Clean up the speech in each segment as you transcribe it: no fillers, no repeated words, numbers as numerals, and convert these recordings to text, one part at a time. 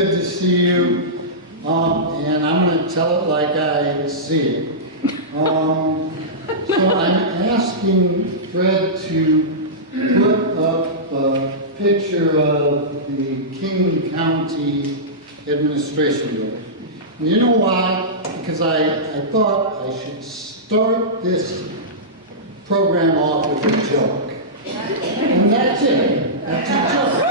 good to see you. And I'm going to tell it like I see it. So I'm asking Fred to put up a picture of the King County Administration Building. And you know why? Because I thought I should start this program off with a joke. And that's it. That's a joke.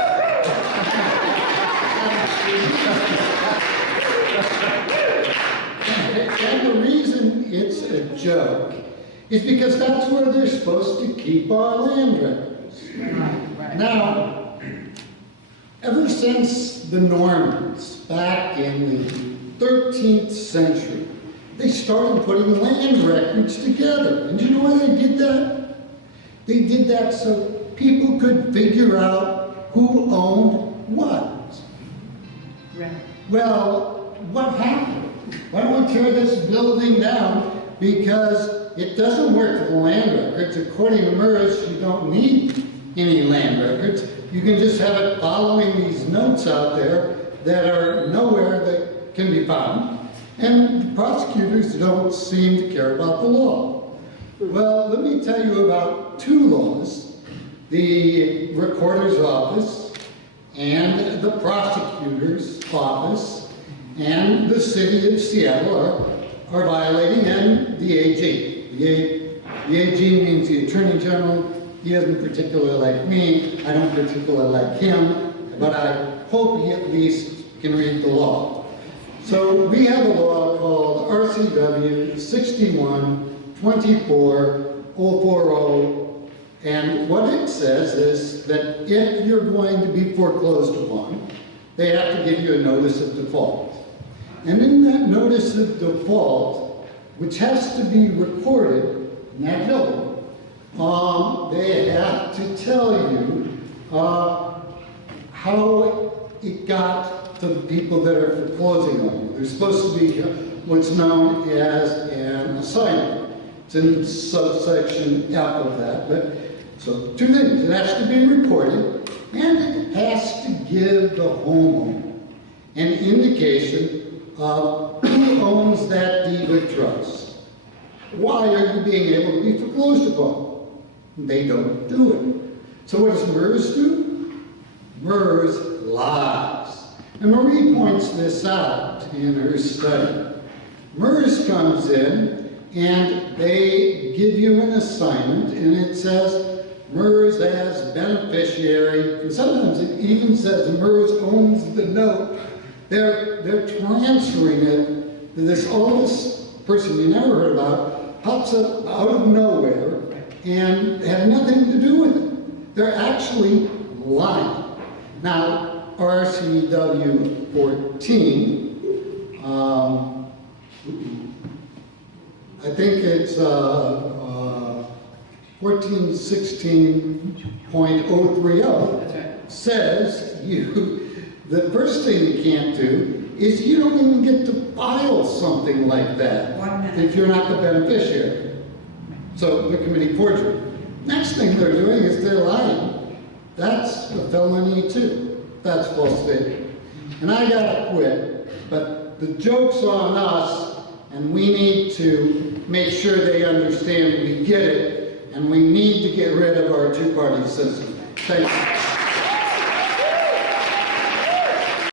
And the reason it's a joke is because that's where they're supposed to keep our land records. Now, ever since the Normans, back in the 13th century, they started putting land records together. And do you know why they did that? They did that so people could figure out who owned what. Right. Well, what happened? Why don't we tear this building down? Because it doesn't work for the land records. According to MERS, you don't need any land records. You can just have it following these notes out there that are nowhere that can be found. And the prosecutors don't seem to care about the law. Well, let me tell you about two laws. The Recorder's Office and the Prosecutor's Office and the City of Seattle are violating, and the AG. The AG means the Attorney General. He doesn't particularly like me. I don't particularly like him, but I hope he at least can read the law. So we have a law called RCW 61-24-040, and what it says is that if you're going to be foreclosed upon, they have to give you a notice of default. And in that notice of default, which has to be recorded in that building, they have to tell you how it got to the people that are foreclosing on you. There's supposed to be what's known as an assignment. It's in subsection F of that. But so two things: it has to be recorded, and it has to give the homeowner an indication of who owns that deed of trust. Why are you being able to be foreclosed upon? They don't do it. So what does MERS do? MERS lies. And Marie points this out in her study. MERS comes in and they give you an assignment, and it says MERS as beneficiary, and sometimes it even says MERS owns the note. They're transferring it to this oldest person you never heard about, pops up out of nowhere, and had nothing to do with it. They're actually lying. Now, RCW 14, I think it's 1416.030 says the first thing you can't do is you don't even get to file something like that if you're not the beneficiary. So they're committing forgery. Next thing they're doing is they're lying. That's a felony too. That's false statement. And I gotta quit, but the joke's on us, and we need to make sure they understand we get it, and we need to get rid of our two-party system. Thank you.